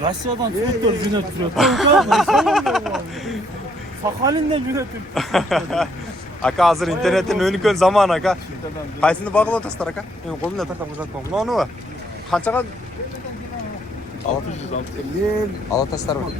Россиядан суреттер жөнелтіп жүреді. Сахалинден жөнелтіп. Ака азыр интернеттен өнүккөн заман ака. Кайсыны багып атасыздар ака? Мен колумда тартам кызатмам. Мынаныбы? Канчага? 600 ал атасыздарбы?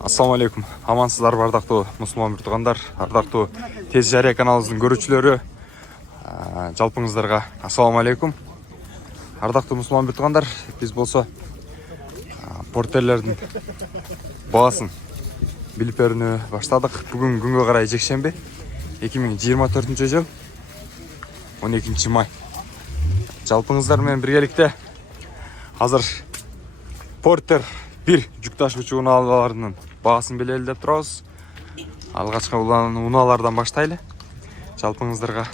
Assalamu alaikum. Амансыздар ардактуу мусулман туугандар, ардактуу Тез жарыя каналыбыздын көрүүчүлөрү. Жалпыңыздарга ассаламу алейкум. Ардактуу мусулман туугандар, биз болсо портерлердин баасын билип берүүнү баштадык. Бүгүн күнгө карай жекшемби 2024-жыл 12 май. Жалпыңыздар менен биргеликте азыр Портер 1 жүк ташуучу унааларынын баасын белгилеп турабыз. Алгачкы унаалардан баштайлы. Жалпыңыздарга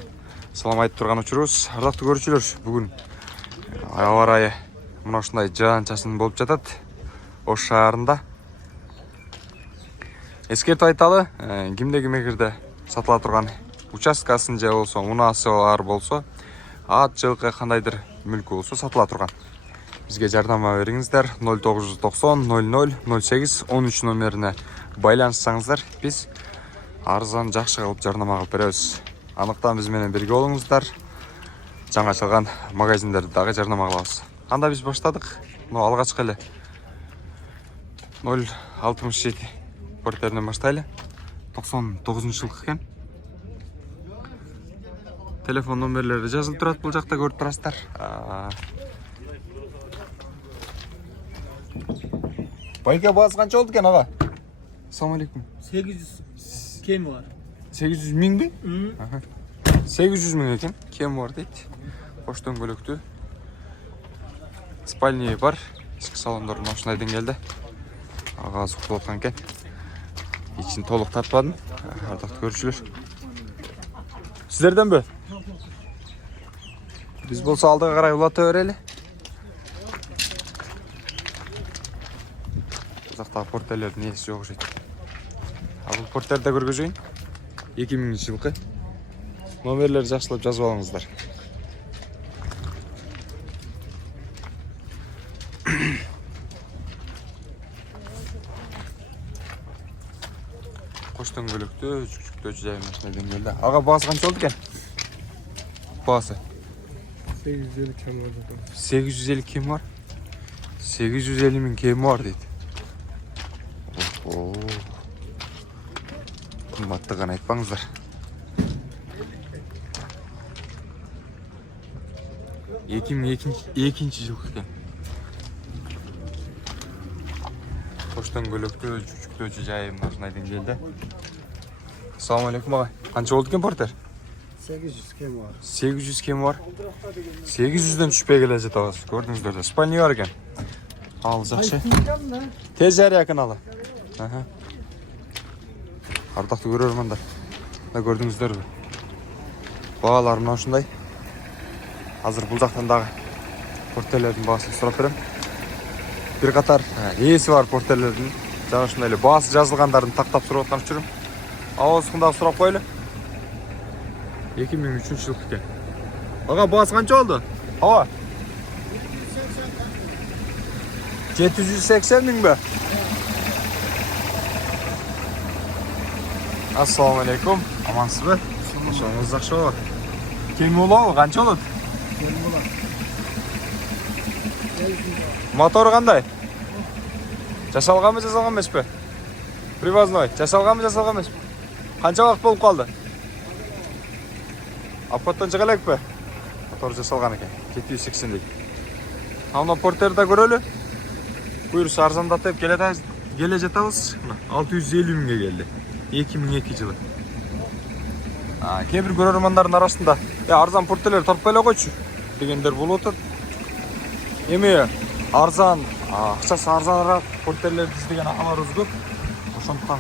салам айтып турган учурубуз. Ардактуу көрүүчүлөр, бүгүн аба ырайы мына ушундай жаан-чачын болуп жатат Ош шаарында. Эскертип айталы, кимде кимегирде сатыла турган участкасын же болсо унаасы бар болсо, ат жылкы кандайдыр мүлкү болсо сатыла турган. Бизге жардама бериңиздер. 0990 00 08 13 номерине байланышсаңыздар, биз арзан жакшы кылып жардама кылып беребиз. Аныктан биз менен бирге болуңуздар. Жаңа ачылган магазиндерди дагы жардама кылабыз. Анда биз баштадык. Мына алгачкы эле 067 портеринен баштайлы. 99-жылкы экен. Телефон номерлери жазылып турат, бул жакта көрүп турасыздар. Байке баасы канча болду экен ага? Ассаламу алейкум. 800 кеми бар. 800 миңби? 800 миң экен. Кем бар дейт. Кош дөңгөлөктүү. Спальня бар. Ички салондор ушундай деңгээлде. Ага суктап аткан экен. Ичин толук тартпадым. Ардактуу көрүүчүлөр. Сиздерденби? Биз болсо алдыга карай улата берели. Uzakta porterlerin neyse yok şey. Bu porterde görgüzeyim. 2000-жылкы. Номерлерди жакшылап жазып алыңыздар. Кош дөңгөлөктүү, жүктөө жайын машина деңгээлде. Ага баасы канча болду экен? Баасы 850 кем бар. 850 кем бар. 850 миң кем бар дейт. Кымбаттыгын айтпаңыздар. Экинчи жылкы экен. Кош дөңгөлөктүү, жүктөө жайын машина деңгээлде. Ассаламу алейкум ага. Канча болду экен портер? 800 кем бар. 800 кем бар. 800дөн түшпөй келе жатабыз. Көрдүңүздөр да. Спальня бар экен. Ал жакшы. Тез жарыя каналы. Ардактуу көрөрмандар. Да көрдүңүздөрбү? Баалар мына ушундай. Азыр бул жактан дагы портерлердин баасын сурап берем. Бир катар ээси бар портерлердин жана ушундай эле баасы жазылгандарын тактап сурап аткан учурум. Абазын дагы сурап коелу. 2003-жылкы экен. Ага баасы канча болду? Аба. 780 миңби? Ассаламу алейкум. Амансызбы? Ошоңуз жакшы болот. Кем болобу? Канча болот? Кем болот. Мотор кандай? Жасалганбы, жасалган эмеспи? Привозной. Жасалганбы, жасалган эмеспи? Канча вакыт болуп калды? Апаттан чыга элекпи? Мотор жасалган экен. 780 дейт. Аны портерде көрөлү. Буюрса арзандатып келе жатабыз. 650 миңге келди. 2002 жылы. Кээ бир көрөрмандардын арасында арзан портерлер тартпай эле койчу дегендер болуп атат. Эми арзан, акчасы арзаныраак портерлерди издеген акаларыбыз көп. Ошондуктан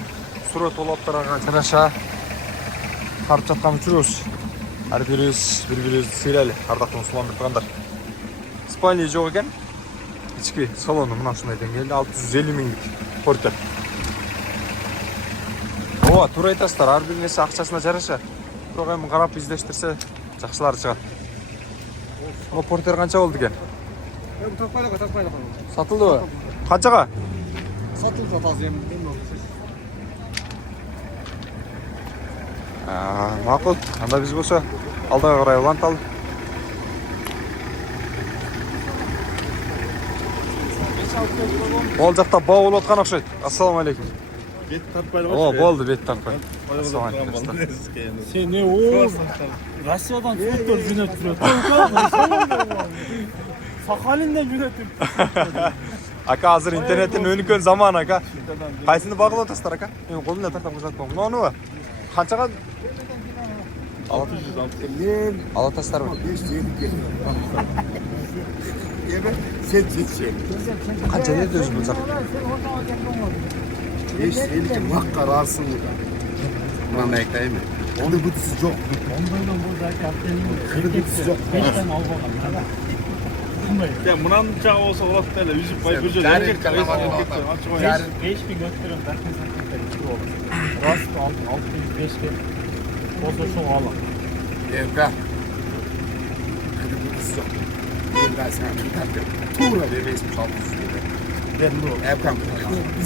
сурет толоптарга жараша қарып жатқан жүрөбүз. Ар бирибизди сыйлайлы, ардактуу мусулман туугандар. Спальня жок экен. Ички салону мына ушундай деңгээлде 650 миңдик портер. Ооба, туура айтасыздар, ар бир нерсе акчасына жараша. Бирок эми карап издештирсе жакшылары чыгат. Бул портер канча болду экен? Таппайлы. Сатылдыбы? Канчага? Satıldı azı emin. Макул. Анда биз болсо алдыга карай уланталы. Ол жакта баа болуп аткан окшойт. Ассаламу алейкум. Бет тартпайлы О, болду, бет тартпай. Sen ne o? Rusya'dan fotoğraf yönetiyor. Sakalinden yönetiyor. Aka азыр интернеттин өнүккөн заман aka. Кайсыны багып атасыздар aka? Мен колумда тартам кызатпам. Мунунубу? Канчага? 660. Ала атасыздарбы? Sen çiçeğin. Канча берди өзү бул жак? 550 vakka rahatsın. Buna ne ekleyeyim mi? Onun bütüsü yok. Ondan bu zaten Kırı bütüsü yok. beşten al bakalım. Ya bundan çağ olsa olasın öyle yüzük bay göreceğiz. Yarın Erkek kalamam kalesi oldu. açık oyun. 5000 götürüyorum zaten sakınca 2 olur. Rast 605 bin. Olsa şu ağla. Evde. Kırı bütüsü yok. Ben sana bir tane tuğra demeyiz 600 lira. Ben bu. Evden.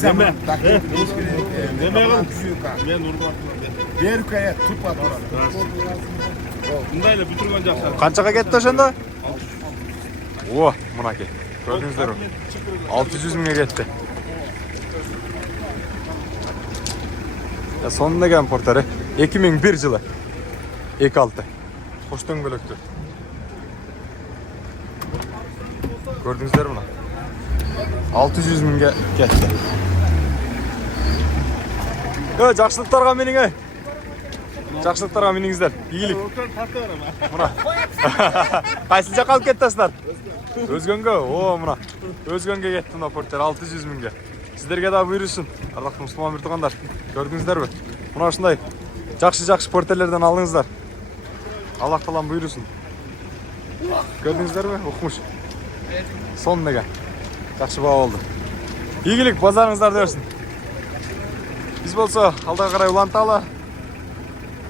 Deme. Deme. Ben Nurban. Bir ülkeye tutmadı. Bundayla bitirgen jakşar. Канчага кетти ошондо? О, мынакей. Көрдүңүздөрбү? 600 миңге кетти. Сонун деген портери 2001 жылы. 2.6. Кош дөңгөлөктү. Көрдүңүздөрбү мына? 600 миңге кетти. Жакшылыктарга мениң. Жакшылыктарга миниңиздер. Ийгилик. Мына. Кайсы жакка алып кеттесиздер? Өзгөнгө. О, мына. Өзгөнгө кетти мына портер 600 миңге. Сиздерге да буйрушун. Ардактуу мусулман бир туугандар. Көрдүңүздөрбү? Мына ушундай жакшы портерлерден алыңыздар. Аллах таалам буйрушун. Көрдүңүздөрбү? Укмуш. Сон деген. Жакшы баа болду. Ийгилик, базарыңыздар берсин. Биз болсо алдыга карай уланталы.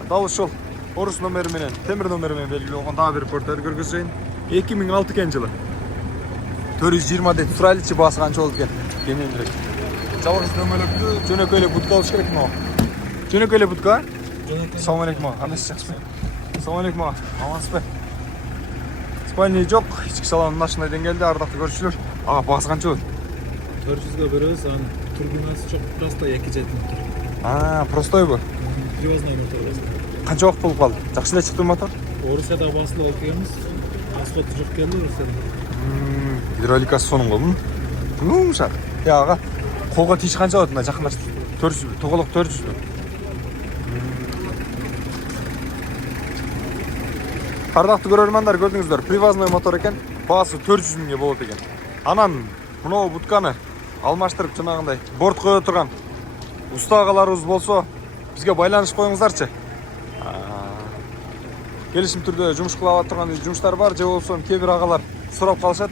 Дал ушул орус номери менен, темир номери менен белгилүү болгон дагы бир портер көргөзөйүн. 2006 экен жылы. 420 деп сурайлычы баасы канча болду экен? Кемен бирек. Жалгыз дөмөлөктү, жөнөкөй эле будка болуш керек могу. Жөнөкөй эле будка? Assalamu алейкум. Кандай жакшысызбы? Assalamu алейкум. Амансызбы? Спальня жок, ички салон мынашындай деңгээлде ардактуу көрүүчүлөр. Ага, баасы канча болот? 400'e беребиz, анын турбинасы çok простой 2 жетип тур. Простойбу? Привозной мотор. Канча убакыт болуп калды? Жакшы эле чыкты мотор? Орусияда басылып алып келебиз. Асфальт жок келди Орусияда. Гидравликасы сонун голбу? Умшак. Ага. Колго тиш канча болот мына жакындаштыр? 400, тоголок 400. Ардактуу көрөрмандар, көрдүңүздөр, привозной мотор экен. Баасы 400 миңге болот экен. Анан мынау бутканы алмаштырып жанагындай борт кое турган уста агаларыбыз болсо бизге байланышып коюңуздарчы. Келишим түрдө жумуш кылып турган жумуштар бар, же болсо кээ бир агалар сурап калышат.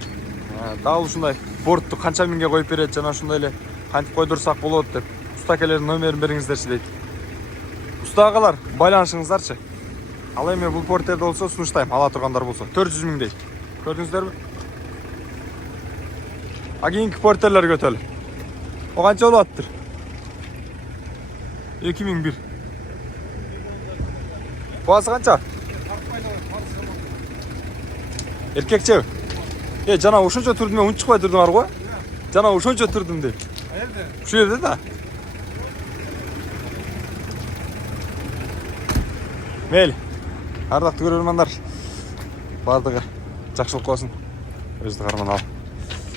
Дагы ушундай бортту канча миңге коюп берет, жана ушундай эле кантип койдурсак болот деп уста акелердин номерин бериңиздерчи дейт. Уста агалар байланышыңыздарчы. Ал эми бул портерде болсо сунуштайм, ала тургандар болсо 400 миң дейт. Көрдүңүздөрбү? Кийинки портерлер көтөлү. О канча болуп аттыр? 2001. Баасы канча? Эркекчеби? Жана ошончо турдум, мен унчукпай турдуңар го? Жана ошончо турдум дейм. Каерде? Ушу жерде да. Мейли. Ардактуу көрөрмандар. Бардыгы жакшылык болсун. Өзү карман ал.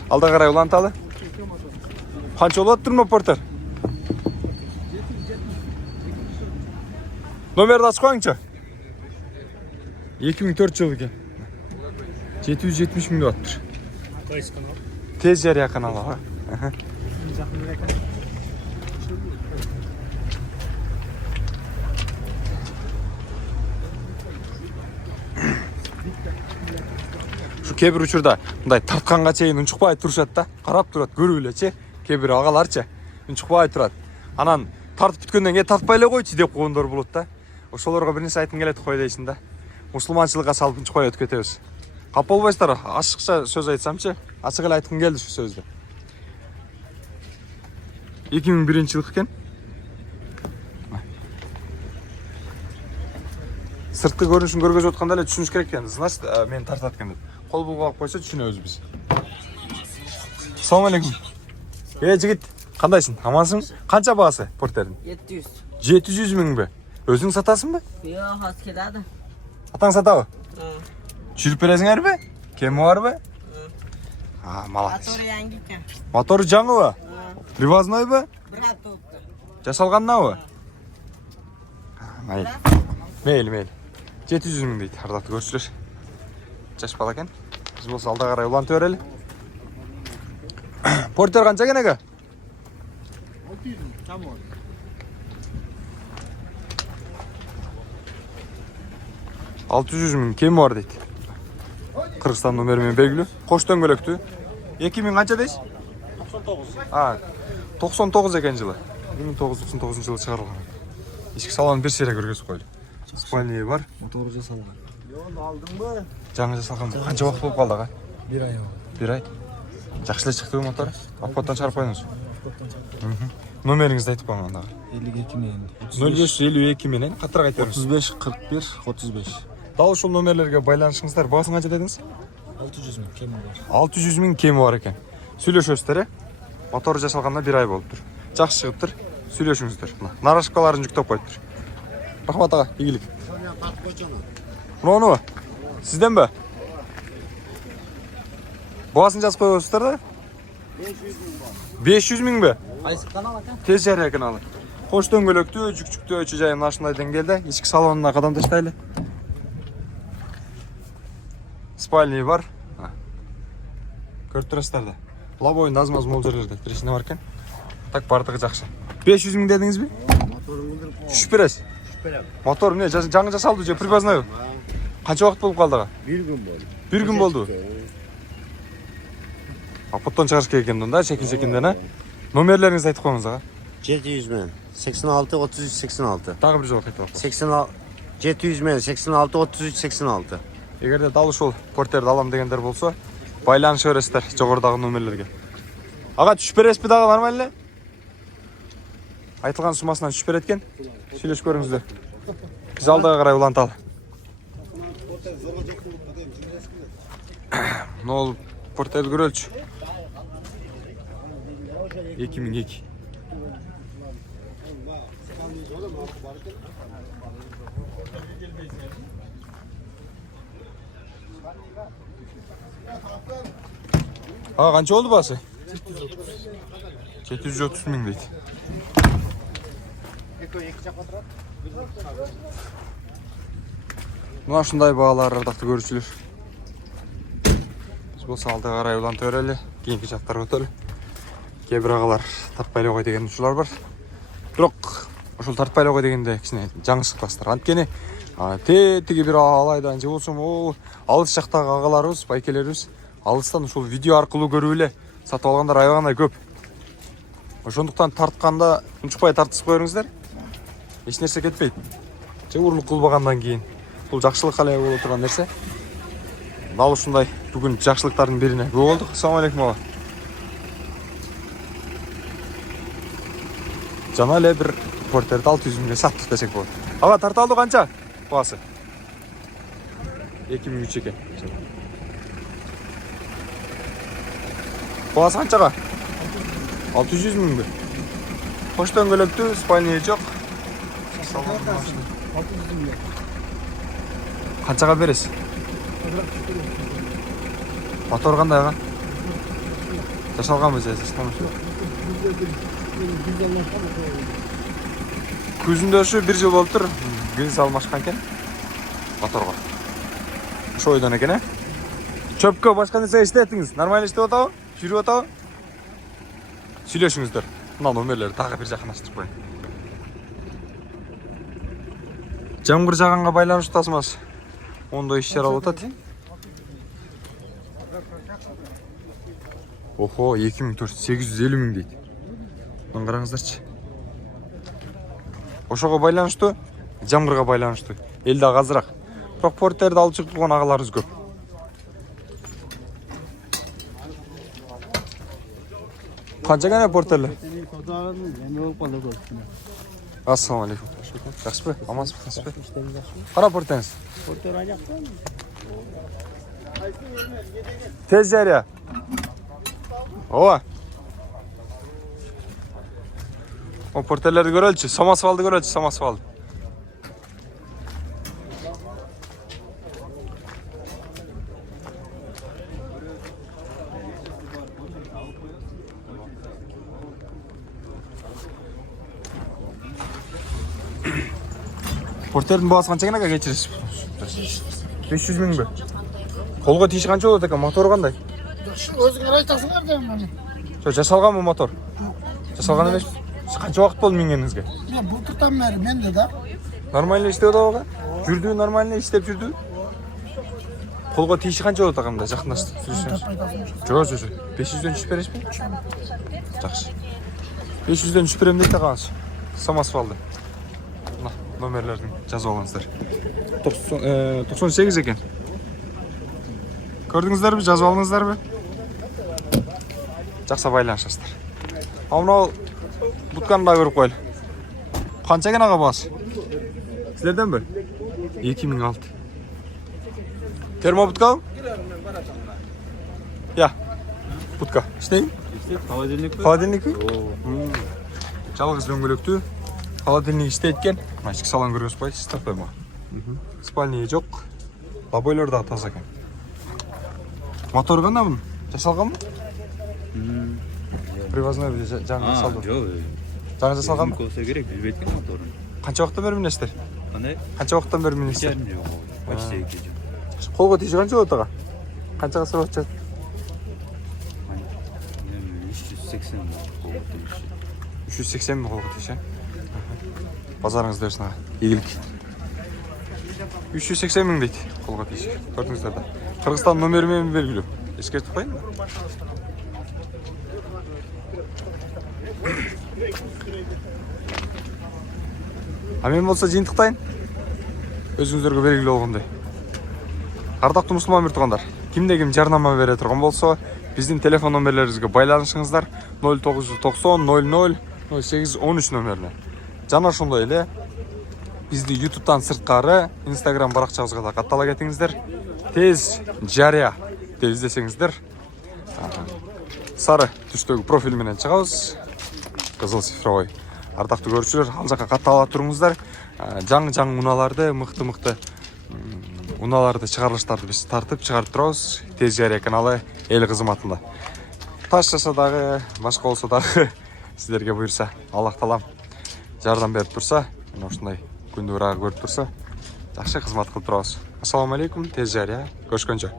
Алдыга карай уланталы. Канча болот турма портер? Номерди ачып коюңчу. 2004 жыл экен. 770 миң болуптур. Кайсы канал? Тез жарыя каналы. кээ бир учурда мындай тартканга чейин унчукпай турушат да. Карап турат, көрүп элечи. Кээ бир агаларчы унчукпай турат. Анан тартып бүткөндөн кийин тартпай эле койчу деп койгондор болот да. Ошолорго бир нерсе айткым келет кой дейсиң да. Мусулманчылыкка салып унчукпай өтүп кетебиз. Кап болбойсуздар, ашыкча сөз айтсамчы, ачык эле айткым келди ушу сөздү. 2001-жылы экен. Сырткы көрүнүшүн көргөзүп атканда эле түшүнүш керек экен. Значит, мен тартат экен деп. Кол булгап койсо түшүнөбүз биз. Assalamu алейкум. Жигит, кандайсың? Амансың? Канча баасы портердин? 700. 700 миңби? Өзүң сатасыңбы? Yok, az keladi. Атаң сатабы? Жүрүп бересиңерби? Кеми барбы? Молодец. Motori yangi ekan. Мотору жаңыбы? Привознойбу? Bir hafta o'tdi. Жасалганнабы? Мейли. 700 миң дейт, ардактуу көрүүчүлөр. Жаш бала экен. Биз болсо алда карай улантып берели. Портер канча экен эге? 600 миң кеми бар дейт. Кыргызстан номери менен белгилүү. Кош дөңгөлөктүү. 2000 канча дейсиз? 99. 99 экен жылы. 1999 жылы чыгарылган. Ишик салонун бир сере көргөзүп койлу. Спальня бар. Мотору жасалган. Алдыңбы? Жаңы жасалган. Канча убакыт болуп калды ага? 1 ай. 1 ай. Жакшы эле чыктыбы мотор? Апоттон чыгарып койдуңуз. Номериңизди айтып коюңуз анда. 52 менен. 0552 менен катыраак айтып бериңиз. 35 41 35. Дал ушул номерлерге байланышыңыздар. Баасын канча дедиңиз? 600 миң кеми бар. 600 миң кеми бар экен. Сүйлөшөсүздөр, Мотору жасалганда 1 ай болуптур. Жакшы чыгыптыр. Сүйлөшүңүздөр. Нарашкаларын жүктөп коюптур. Рахмат ага, ийгилик. Муну сизденби? Баасын жазып коесуздар да? 500 миңби? Кайсы канал ака? Тез жарыя каналы. Кош дөңгөлөктүү, жүкчүктүү өчү жайын ашындай деңгээлде. Ички салонуна кадам таштайлы. Спальня бар. Көрүп турасыздар да. Лабойдун аз-маз могул жерлерде трешина бар экен. Так бардыгы жакшы. 500 миң дедиңизби? Түшүп бересиз. Мотор эмне жаңы жасалды же привозной? Канча убакыт болуп калды ага? 1 gün болду. 1 күн болду. Апоттон чыгарыш керек экен да, чекин-чекинден. Номерлериңизди айтып коюңуз ага. 700 men. 86 33 86. Дагы бир жолу кайталап. 86 700 men 86 33 86. Эгерде дал ушул портерди алам дегендер болсо, байланыша бересиздер жогорудагы номерлерге. Ага түшүп бересизби дагы нормально эле? Айтылган суммасынан түшүп берет экен. Сүйлөшүп көрүңүздөр. Биз алдыга карай уланталы. Нол портерди көрөлчү. 2002. Ага канча болду баасы? 730 миң дейт. Мына ушундай баалар ардактуу көрүүчүлөр. Биз болсо алдыга карай улантып берели, кийинки жактарга өтөлү. Кээ бир агалар тартпай эле кой деген учурлар бар. Бирок ошол тартпай эле кой дегенде кичине жаңышыктасыздар. Анткени тетиги бир алайдан же болсо алыс жактагы агаларыбыз, байкелерибиз алыстан ушул видео аркылуу көрүп эле сатып алгандар аябагандай көп. Ошондуктан тартканда унчукпай тартып коюңуздар. Эч нерсе кетпейт. Же урлук кылбагандан кийин бул жакшылыкка эле боло турган нерсе. Дал ушундай бүгүн жакшылыктардын бирине күбө болдук. Assalamu алейкум ага. Жана эле бир портерди 600 миңге саттык десек болот. Ага тарта алды канча? Баасы 2003 экен. Баасы канчага? 600 миңби? Кош дөңгөлөктүү, спальня жок. Канчага бересиз? Мотор кандай ага? Жасалганбы же? Күзүндө ушу 1 жыл болуптур. Гриль алмашкан экен. Моторго. Ошо ойдон экен, Чөпкө башка нерсе иштетиңиз. Нормально иштеп атабы? Жүрүп атабы? Сүйлөшүңүздөр. Мына номерлерди дагы бир жакындаштырып коеюн. Жамгыр жаганга байланыштуу тасмасы. Ондой иш чара болуп атат. Охо, 2400-850 мың дейді. Мына қараңыздаршы. Ошоға байланыштуу, жамгырга байланыштуу. Элде азыраак. Бирок порттерди алып чыгып турган агаларыбыз көп. Канча гана портерлер? Ассаламу алейкум. Жакшыбы? Амансызбы, кайсызбы? Кара портеңиз. Тез жария. Ооба. O portellerdi görölçü, Samasval'dı görölçü, Samasval. Porterдің бағасы қанша гана geçiriz? 500 мың бе? Қолға тиіші қанша болады екен? Мотор қандай? Өзіңер айтасыңар деймін мен. Жасалған мı мотор? Жасалған емес. Қанша уақыт болды мингеніңізге? Мен бұлтыртан бері менде да. Нормально істеп оға? Жүрді, нормально істеп жүрді? Қолға тиіші қанша болады ағамда? Жақындасты. Жоқ. 500-ден түшіп бересіз бе? Жақсы. 500-ден түшіп берем дейді ағаңыз. Самосвалды. Номерлердің жазып алыңыздар. 98 екен. Көрдіңіздер бе? Жазып алыңыздар бе? Жақса байланышасыздар. Мынау бутканы да көріп қойлы. Қанша екен аға бағасы? Сіздерден бе? 2006. Термобутка? Я. Бутка. Іштейін? Холодильник пе? Холодильник пе? Жалғыз дөңгелектүү. Холодильник иштейт экен. Ички салон көргөзүп койсуз, таппай ма? Спальня жок. Лабойлор да таза экен. Мотор кандай мунун? Жасалганбы? Привозной жаңы жасалды. Жок. Жаңы жасалганбы? Болса керек, билбейт экен моторун. Канча убакыттан бери минесиздер? Кандай? Канча убакыттан бери минесиздер? Почти 2 жыл. Колго тийиши канча болот ага? Канчага сабак чат? 380 болот. 380 mi kolgu tişe? Pazarınızda olsun ha. İyilik. 380 min deydi kolgu tişe. Gördünüzler de. Kırgızstan numarımı belgili. Eskертіп koyayım mı? Мен болса жиынтықтайын. Өзіңіздерге белгілі болғандай. Ардақты мұсылман тұрғандар. Кімде-кім жарнама бере тұрған болса, біздің телефон номерлеріңізге байланышыңыздар 0990 00 0813 номеріне. Жана ошондой эле бизди YouTube'дан сырткары Instagram баракчабызга да каттала кетиңиздер. Тез жария деп издесеңиздер. Сары түстөгү профиль менен чыгабыз. Кызыл цифровой. Ардактуу көрүүчүлөр, ал жака каттала туруңуздар. Жаңы унааларды, мыкты унааларды чыгарылыштарды биз тартып чыгарып турабыз. Тез жария каналы эл кызматында. Таш жаса дагы, башка болсо дагы сіздерге бұйырса, Аллах таалам жардам беріп тұрса, ушундай күндү ырагы көрүп турса, жакшы кызмат кылып турабыз. Ассаламу алейкум, тез жария, көрүшкөнчө.